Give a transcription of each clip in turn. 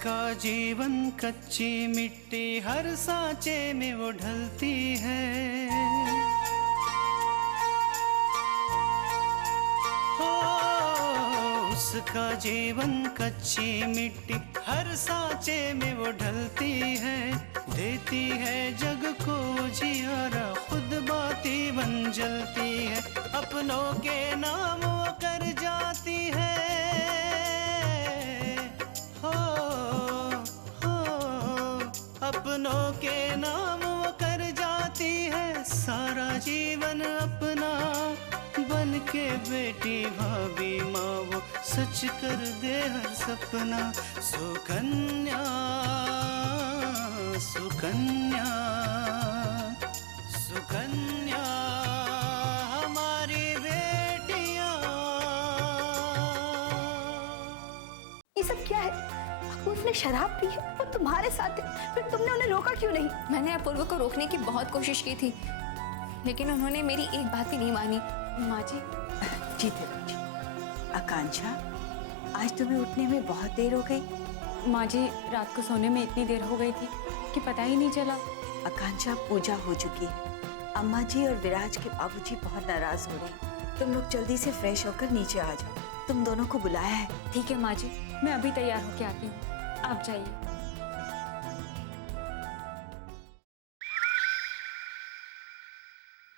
उसका जीवन कच्ची मिट्टी हर सांचे में वो ढलती है। हो उसका जीवन कच्ची मिट्टी हर सांचे में वो ढलती है। देती है जग को जियारा, खुद बाती बन जलती है। अपनों के नाम वो कर जाती है। अपनों के नाम वो कर जाती है। सारा जीवन अपना बन के बेटी भाभी माँ वो सच कर दे हर सपना। सुकन्या सुकन्या सुकन्या हमारी बेटियां। ये सब क्या है? उसने शराब पी है और तुम्हारे साथ है, फिर तुमने उन्हें रोका क्यों नहीं? मैंने अपूर्व को रोकने की बहुत कोशिश की थी, लेकिन उन्होंने मेरी एक बात भी नहीं मानी। माँ जी। जीते रहो जी। आकांक्षा, आज तुम्हें उठने में बहुत देर हो गई। माँ जी, रात को सोने में इतनी देर हो गई थी कि पता ही नहीं चला। आकांक्षा, पूजा हो चुकी है। अम्मा जी और विराज के बाबूजी बहुत नाराज हो रहे हैं। तुम लोग जल्दी से फ्रेश होकर नीचे आ जाओ। तुम दोनों को बुलाया है। ठीक है माँ जी, मैं अभी तैयार होके आती हूँ, आप जाइए।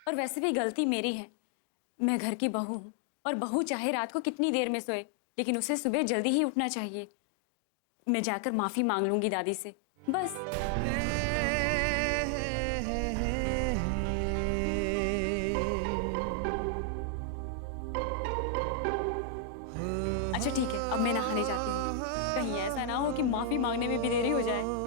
और वैसे भी गलती मेरी है, मैं घर की बहू हूँ और बहू चाहे रात को कितनी देर में सोए, लेकिन उसे सुबह जल्दी ही उठना चाहिए। मैं जाकर माफी मांग लूंगी दादी से, बस। अच्छा ठीक है, अब मैं नहाने जाती हूँ। कहीं ऐसा ना हो कि माफी मांगने में भी देरी हो जाए।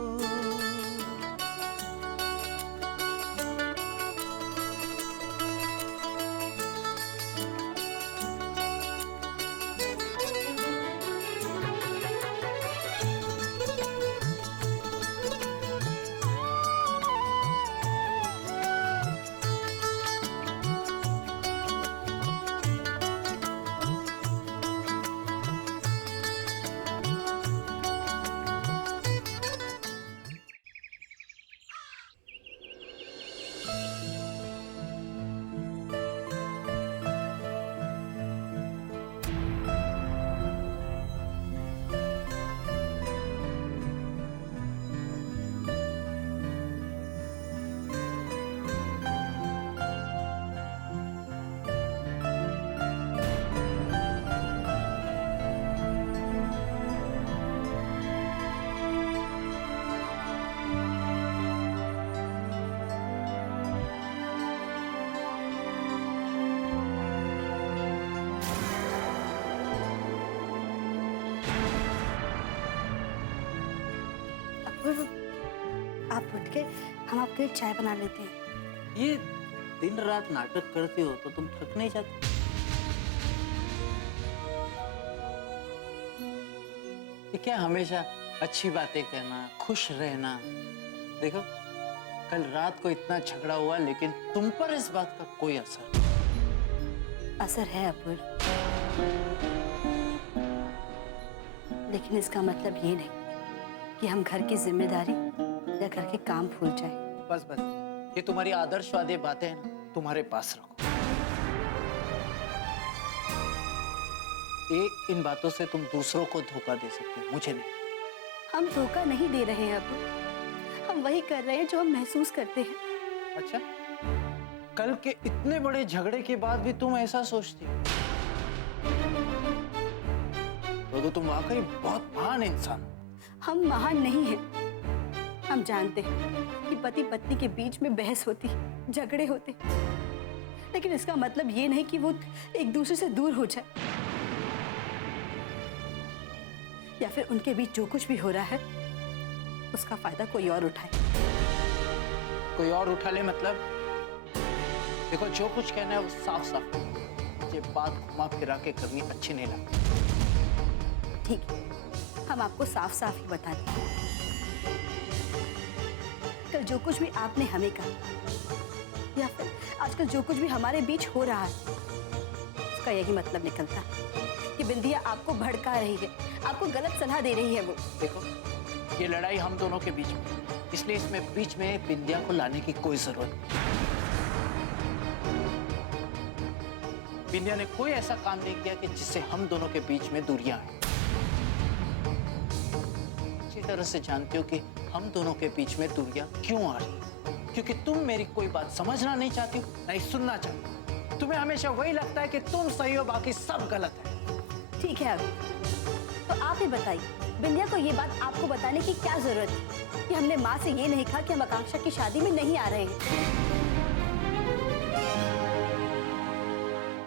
आप उठ के हम आपके लिए चाय बना लेते हैं। ये दिन रात नाटक करती हो तो तुम थक नहीं जाती? ये क्या हमेशा अच्छी बातें कहना, खुश रहना? देखो, कल रात को इतना झगड़ा हुआ, लेकिन तुम पर इस बात का कोई असर है अपूर्व, लेकिन इसका मतलब ये नहीं कि हम घर की जिम्मेदारी या घर के काम भूल जाए। बस बस, ये तुम्हारी आदर्शवादी बातें हैं ना, तुम्हारे पास रखो। इन बातों से तुम दूसरों को धोखा दे सकते हो, मुझे नहीं। हम धोखा नहीं दे रहे हैं अपूर्व, हम वही कर रहे हैं जो हम महसूस करते हैं। अच्छा, कल के इतने बड़े झगड़े के बाद भी तुम ऐसा सोचती हो? तो तुम वाकई बहुत महान इंसान हो। हम महान नहीं हैं। हम जानते हैं कि पति पत्नी के बीच में बहस होती, झगड़े होते, लेकिन इसका मतलब ये नहीं कि वो एक दूसरे से दूर हो जाए या फिर उनके बीच जो कुछ भी हो रहा है उसका फायदा कोई और उठाए। कोई और उठा ले मतलब? देखो, जो कुछ कहना है वो साफ साफ, ये बात घुमा फिरा के करनी अच्छी नहीं लगती। ठीक है, हम आपको साफ साफ ही बता दें। कल जो कुछ भी आपने हमें कहा या फिर आजकल जो कुछ भी हमारे बीच हो रहा है, उसका यही मतलब निकलता है कि बिंदिया आपको भड़का रही है, आपको गलत सलाह दे रही है। वो देखो, ये लड़ाई हम दोनों के बीच में, इसलिए इसमें बीच में बिंदिया को लाने की कोई जरूरत नहीं। बिंदिया ने कोई ऐसा काम नहीं किया कि जिससे हम दोनों के बीच में दूरियां आए। अच्छी तरह से जानती हो कि हम दोनों के बीच में दूरियां क्यों आ रही हैं। क्योंकि तुम मेरी कोई बात समझना नहीं चाहती हो, नहीं सुनना चाहती हो। तुम्हें हमेशा वही लगता है कि तुम सही हो, बाकी सब गलत है। ठीक है अभी, तो आप ही बताइए, बिंदिया को ये बात आपको बताने की क्या जरूरत है कि हमने माँ से ये नहीं कहा कि हम आकांक्षा की शादी में नहीं आ रहे हैं।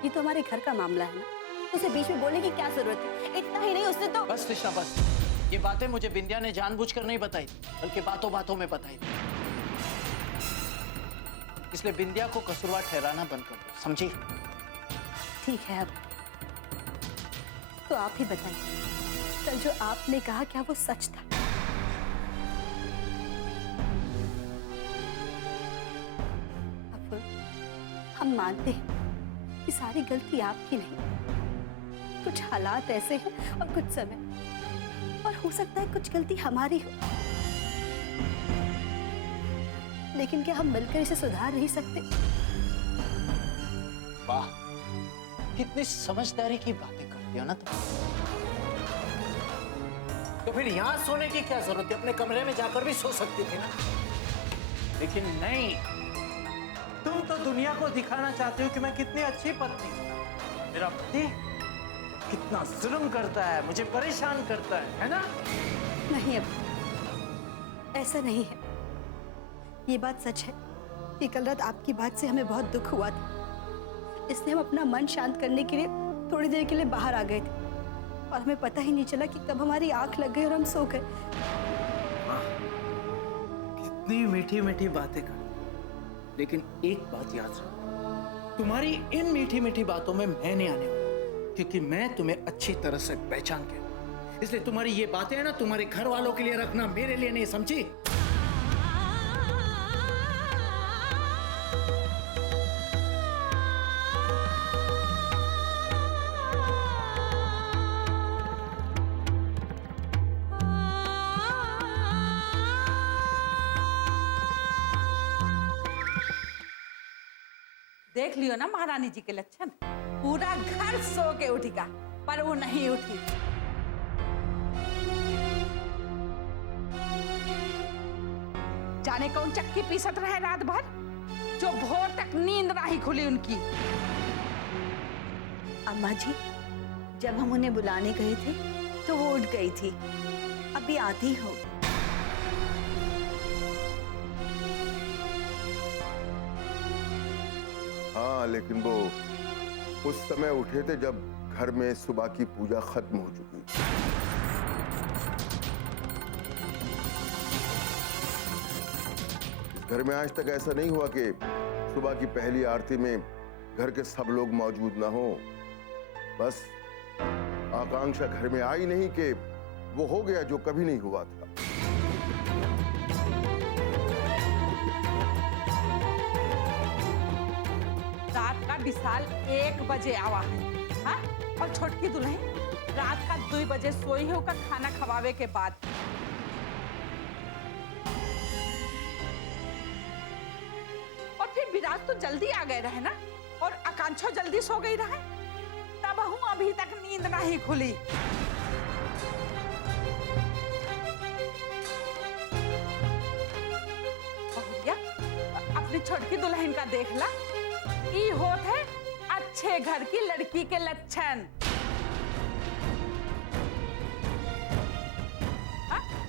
ये तो हमारे घर का मामला है ना, उसे बीच में बोलने की क्या जरूरत है? इतना ही नहीं, उसने तो बस कृष्णा बस, ये बातें मुझे बिंदिया ने जानबूझकर नहीं बताई, बल्कि बातों बातों में बताई थी। इसलिए बिंदिया को कसूरवार ठहराना बंद कर दो, समझी? ठीक है अब, तो आप ही बताइए, कल जो आपने कहा क्या वो सच था? अब हम मानते हैं कि सारी गलती आपकी नहीं, कुछ हालात ऐसे हैं और कुछ समय, और हो सकता है कुछ गलती हमारी हो, लेकिन क्या हम मिलकर इसे सुधार नहीं सकते? वाह, कितनी समझदारी की बातें करती हो ना तुम। तो फिर यहाँ सोने की क्या जरूरत है? अपने कमरे में जाकर भी सो सकती थी ना। लेकिन नहीं, तुम तो दुनिया को दिखाना चाहते हो कि मैं कितनी अच्छी पत्नी हूं। मेरा पति कितना जुल्म करता है, मुझे परेशान करता है ना? नहीं, अब ऐसा नहीं है। ये बात सच है कि कल रात आपकी बात से हमें बहुत दुख हुआ था, इसलिए हम अपना मन शांत करने के लिए थोड़ी देर के लिए बाहर आ गए थे, और हमें पता ही नहीं चला कि कब हमारी आंख लग गई और हम सो गए। कितनी मीठी मीठी बातें कर, लेकिन एक बात याद रखो, तुम्हारी इन मीठी मीठी बातों में मैं नहीं आने वाला, क्योंकि मैं तुम्हें अच्छी तरह से पहचान के हूं। इसलिए तुम्हारी ये बातें है ना, तुम्हारे घर वालों के लिए रखना, मेरे लिए नहीं, समझी? देख लियो ना महारानी जी के लक्षण, पूरा घर सो के उठेगा, पर वो नहीं उठी। जाने कौन चक्की पीसत रहे रात भर, जो भोर तक नींद नहीं खुली उनकी। अम्मा जी, जब हम उन्हें बुलाने गए थे तो वो उठ गई थी, अभी आती हो। हाँ, लेकिन वो उस समय उठे थे जब घर में सुबह की पूजा खत्म हो चुकी थी। इस घर में आज तक ऐसा नहीं हुआ कि सुबह की पहली आरती में घर के सब लोग मौजूद ना हो। बस आकांक्षा घर में आई नहीं कि वो हो गया जो कभी नहीं हुआ था। रात का विशाल 1 बजे आवा है, हाँ? और छोटकी दुल्हन रात का 2 बजे सोई है, का खाना खवावे के बाद। और फिर विराज तो जल्दी आ गए रहे ना, और आकांक्षा जल्दी सो गई रहे, तब हूँ अभी तक नींद नहीं खुली। भैया, अपनी छोटकी दुल्हन का देख ला, ई होत है अच्छे घर की लड़की के लक्षण।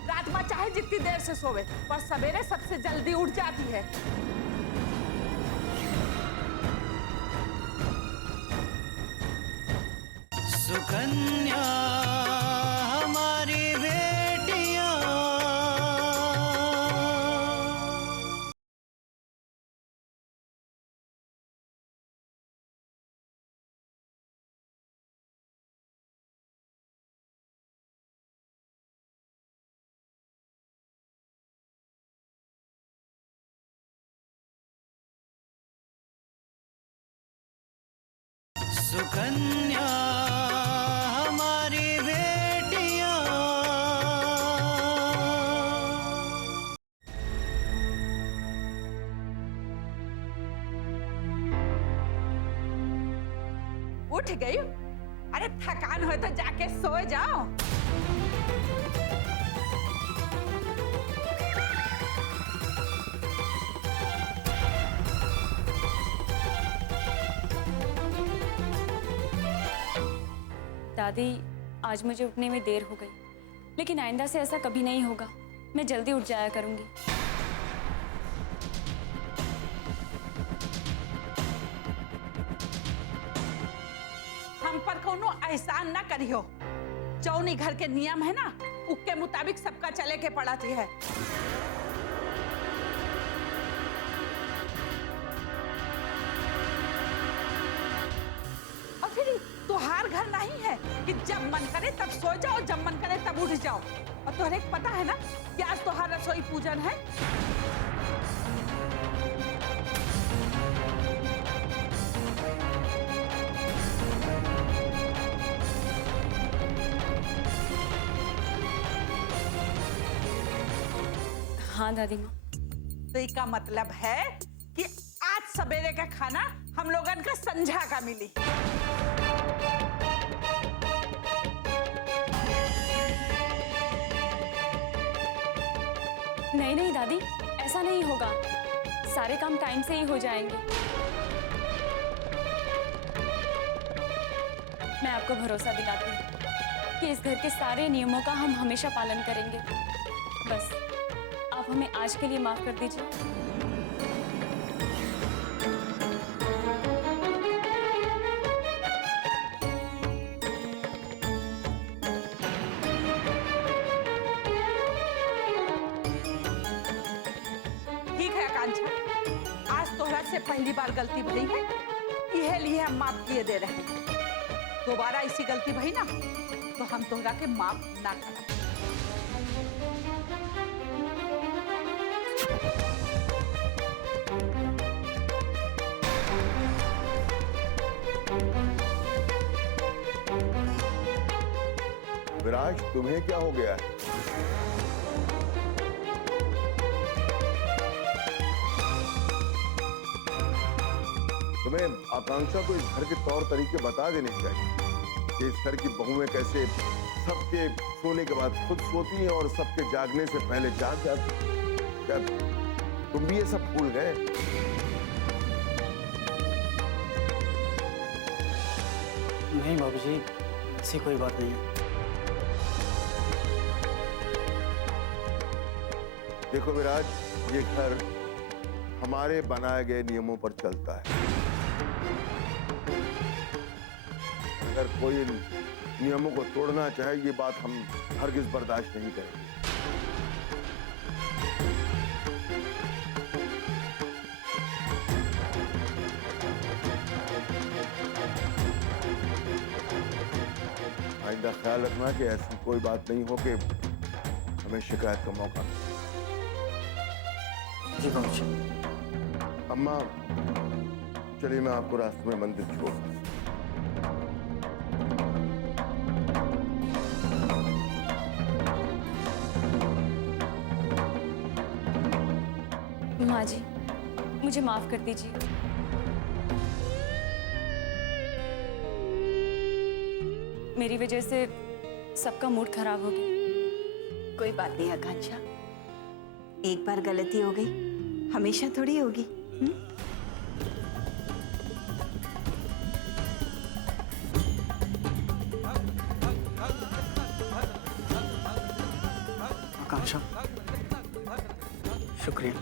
रात में चाहे जितनी देर से सोवे, पर सवेरे सबसे जल्दी उठ जाती है। सुकन्या हमारी बेटियां, सुकन्या हमारी बेटियां, उठ गई? अरे थकान हो तो जाके सो जाओ। दादी, आज मुझे उठने में देर हो गई, लेकिन आइंदा से ऐसा कभी नहीं होगा। मैं जल्दी उठ जाया करूंगी। हम पर कोनो एहसान ना करियो। जौनी घर के नियम है ना, उसके मुताबिक सबका चले के पड़ती है। और फिर तुहार घर नहीं है कि जब मन करे तब सो जाओ, जब मन करे तब उठ जाओ। और तुहरे पता है ना कि आज तुहार रसोई पूजन है। हाँ दादी माँ। तो इसका मतलब है कि आज सवेरे का खाना हम लोगन का संझा का मिली। नहीं नहीं दादी, ऐसा नहीं होगा। सारे काम टाइम से ही हो जाएंगे। मैं आपको भरोसा दिलाती हूँ कि इस घर के सारे नियमों का हम हमेशा पालन करेंगे। बस आप हमें आज के लिए माफ कर दीजिए। ठीक है आकांक्षा, आज तोहरा से पहली बार गलती भई है, यह लिए हम माफ किए दे रहे हैं। दोबारा ऐसी गलती भई ना तो हम तोहरा के माफ ना करें। विराज, तुम्हें क्या हो गया है? तुम्हें आकांक्षा को इस घर के तौर तरीके बता देने चाहिए कि इस घर की बहुएं कैसे सबके सोने के बाद खुद सोती हैं और सबके जागने से पहले जाग जाती हैं। क्या तुम भी ये सब भूल गए? नहीं बाबूजी, ऐसी कोई बात नहीं है। देखो विराज, ये घर हमारे बनाए गए नियमों पर चलता है। अगर कोई इन नियमों को तोड़ना चाहे, ये बात हम हरगिज बर्दाश्त नहीं करेंगे। आइंदा ख्याल रखना कि ऐसी कोई बात नहीं हो कि हमें शिकायत का मौका मिले। जी बाबूजी। अम्मा, चलिए मैं आपको रास्ते में मंदिर छोड़ दूं। माँ जी, मुझे माफ कर दीजिए। मेरी वजह से सबका मूड खराब हो गया। कोई बात नहीं आकांक्षा, एक बार गलती हो गई हमेशा थोड़ी होगी। आकांक्षा, शुक्रिया।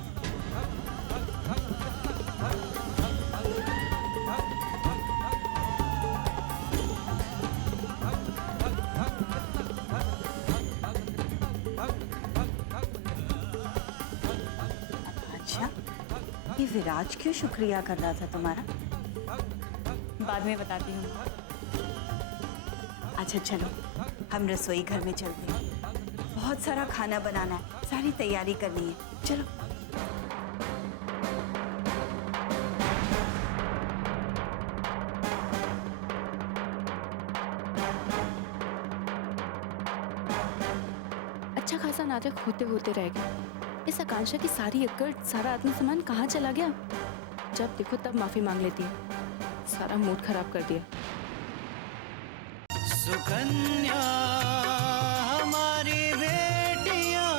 अच्छा, ये विराज क्यों शुक्रिया कर रहा था तुम्हारा? बाद में बताती हूँ। अच्छा चलो, हम रसोई घर में चलते हैं। बहुत सारा खाना बनाना है, सारी तैयारी करनी है। चलो। अच्छा खासा नाटक होते होते रह गया। इस आकांक्षा की सारी अक्कड़, सारा आत्मसम्मान कहाँ चला गया? जब देखो तब माफी मांग लेती है। सारा मूड खराब कर दिया। सुकन्या हमारी बेटियां।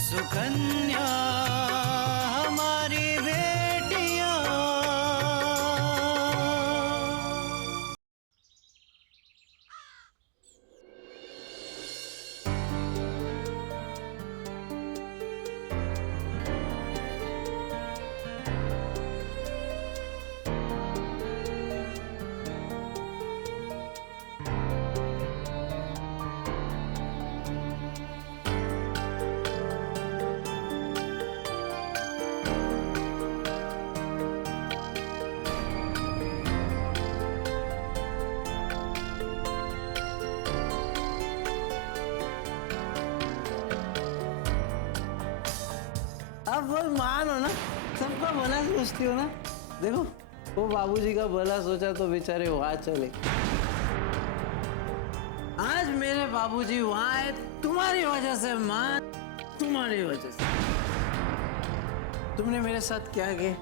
सुकन्या हमारी बेटियां। आप वो मान हो ना, सबका भला सोचती हो ना। देखो वो बाबूजी का भला सोचा तो बेचारे वहां चले। आज मेरे बाबूजी वहां आए तुम्हारी वजह से मां, तुम्हारी वजह से। तुमने मेरे साथ क्या किया?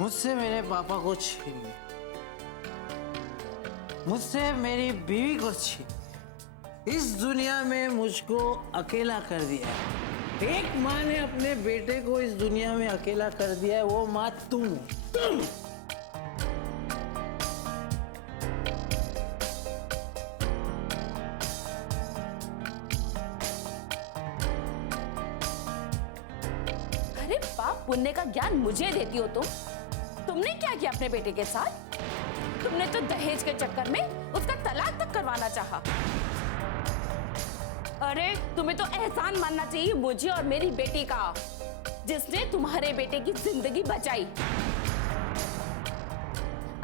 मुझसे मेरे पापा को छीन लिया, मुझसे मेरी बीवी को छीन, इस दुनिया में मुझको अकेला कर दिया। एक माँ ने अपने बेटे को इस दुनिया में अकेला कर दिया है, वो माँ तुम। अरे बाप, पुण्य का ज्ञान मुझे देती हो तुम। तुमने क्या किया अपने बेटे के साथ? तुमने तो दहेज के चक्कर में उसका तलाक तक करवाना चाहा। अरे तुम्हें तो एहसान मानना चाहिए मुझे और मेरी बेटी का, जिसने तुम्हारे बेटे की जिंदगी बचाई।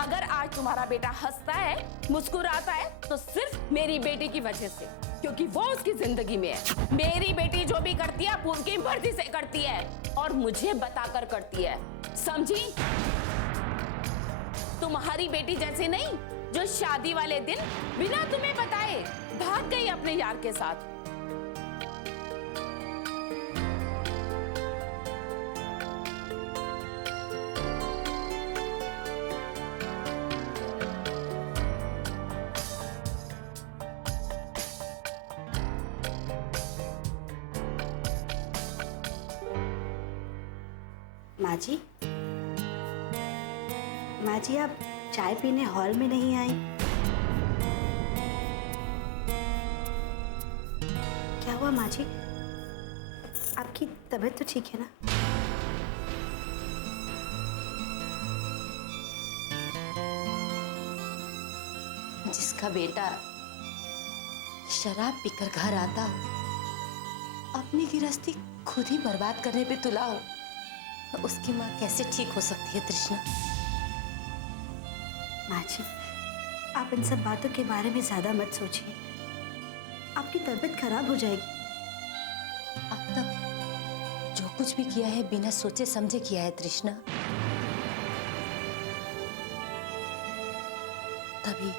अगर आज तुम्हारा बेटा हंसता है, मुस्कुराता है, तो सिर्फ मेरी बेटी की वजह से, क्योंकि वो उसकी जिंदगी में है। मेरी बेटी जो भी करती है पूरी मर्जी से करती है और मुझे बताकर करती है, समझी? तुम्हारी बेटी जैसे नहीं, जो शादी वाले दिन बिना तुम्हें बताए भाग गई अपने यार के साथ। माँ जी, माँ जी, आप चाय पीने हॉल में नहीं आई? क्या हुआ माँ जी? आपकी तबीयत तो ठीक है ना? जिसका बेटा शराब पीकर घर आता हो, अपनी गृहस्थी खुद ही बर्बाद करने पे तुला हो, उसकी माँ कैसे ठीक हो सकती है तृष्णा? माँ जी, आप इन सब बातों के बारे में ज्यादा मत सोचिए, आपकी तबीयत खराब हो जाएगी। अब तक जो कुछ भी किया है बिना सोचे समझे किया है तृष्णा, तभी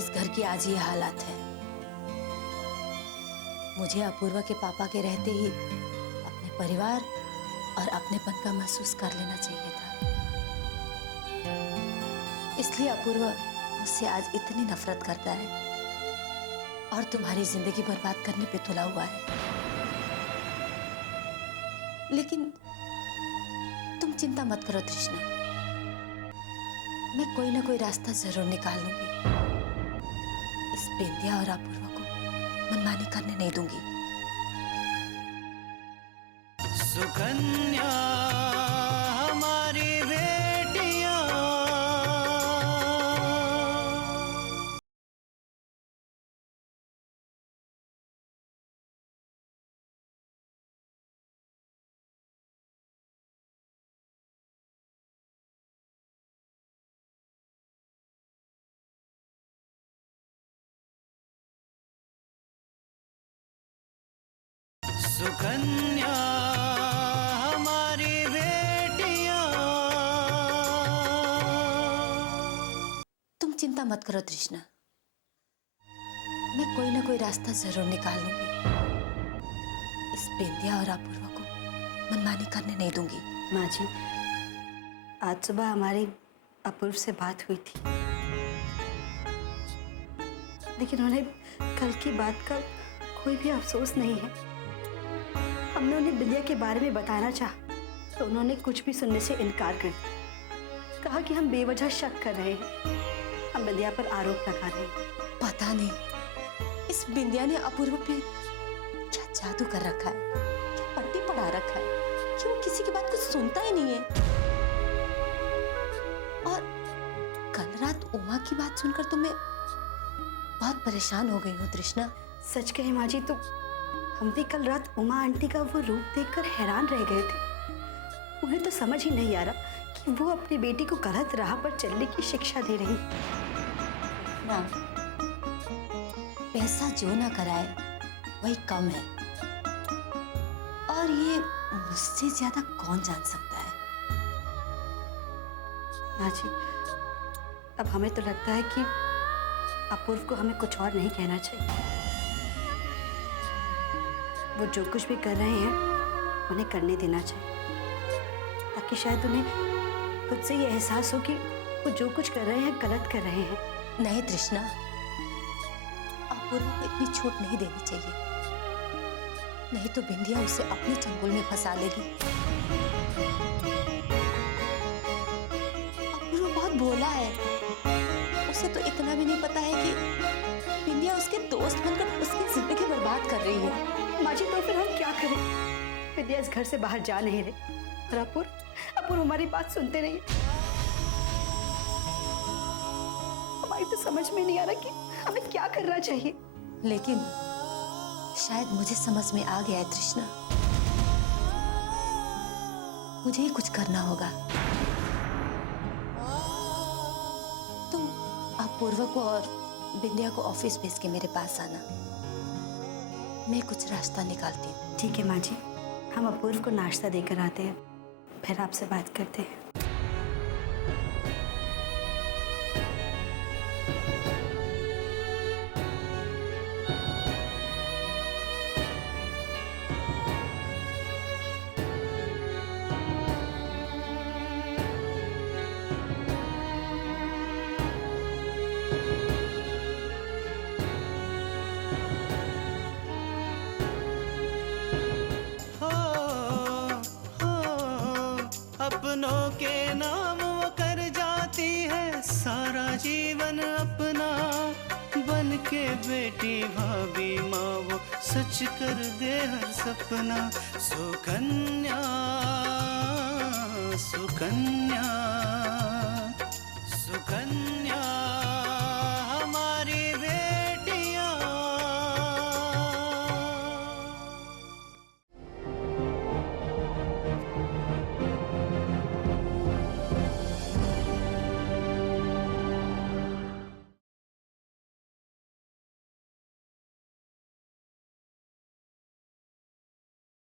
इस घर की आज ये हालात है। मुझे अपूर्वा के पापा के रहते ही अपने परिवार और अपनेपन का महसूस कर लेना चाहिए था, इसलिए अपूर्वा मुझसे आज इतनी नफरत करता है और तुम्हारी जिंदगी बर्बाद करने पे तुला हुआ है। लेकिन तुम चिंता मत करो तृष्णा, मैं कोई ना कोई रास्ता जरूर निकाल लूंगी। इस बिंदिया और अपूर्वा को मनमानी करने नहीं दूंगी। सुकन्या हमारी बेटियां। सुकन्या चिंता मत करो तृष्णा, मैं कोई ना कोई रास्ता जरूर निकाल लूंगी। इस बिंदिया और अपूर्वा को मनमानी करने नहीं दूंगी। माँ जी, आज सुबह हमारी अपूर्व से बात हुई थी, लेकिन उन्हें कल की बात का कोई भी अफसोस नहीं है। हमने उन्हें बिंदिया के बारे में बताना चाहा तो उन्होंने कुछ भी सुनने से इनकार कर दिया। कहा कि हम बेवजह शक कर रहे हैं, हम बिंदिया पर आरोप लगा रहे हैं। पता नहीं इस बिंदिया ने अपूर्व पे क्या जादू कर रखा है, क्या पट्टी पड़ा रखा है कि वो किसी की बात को सुनता ही नहीं है। और कल रात उमा की बात सुनकर तो मैं बहुत परेशान हो गई हूँ तृष्णा। सच कहे माँ जी तो हम भी कल रात उमा आंटी का वो रूप देखकर हैरान रह गए थे। उन्हें तो समझ ही नहीं आ रहा कि वो अपनी बेटी को गलत राह पर चलने की शिक्षा दे रही। ना, पैसा जो ना कराए वही कम है, और ये मुझसे ज्यादा कौन जान सकता है। माँ जी, अब हमें तो लगता है कि अपूर्व को हमें कुछ और नहीं कहना चाहिए। वो जो कुछ भी कर रहे हैं उन्हें करने देना चाहिए, ताकि शायद उन्हें खुद से ये एहसास हो कि वो जो कुछ कर रहे हैं गलत कर रहे हैं। नहीं तृष्णा, अपूर्व को इतनी छूट नहीं देनी चाहिए, नहीं तो बिंदिया उसे अपने चंगुल में फंसा लेगी। अपूर्व बहुत भोला है, उसे तो इतना भी नहीं पता है कि बिंदिया उसके दोस्त बनकर उसकी जिंदगी बर्बाद कर रही है। माँ जी, तो फिर हम क्या करें? विद्या इस घर से बाहर जा नहीं रहे और अपूर्व हमारी बात सुनते नहीं। हमारी तो समझ में नहीं आ रहा कि हमें क्या करना चाहिए। लेकिन शायद मुझे समझ में आ गया है तृष्णा, मुझे ही कुछ करना होगा। तुम अपूर्व को और बिंदिया को ऑफिस भेज के मेरे पास आना, मैं कुछ रास्ता निकालती हूँ। ठीक है माँ जी, हम अपूर्व को नाश्ता देकर आते हैं, फिर आपसे बात करते हैं। अपनों के नाम वो कर जाती है सारा जीवन अपना, बन के बेटी भाभी माँ वो सच कर दे हर सपना। सुकन्या सुकन्या सुकन्या।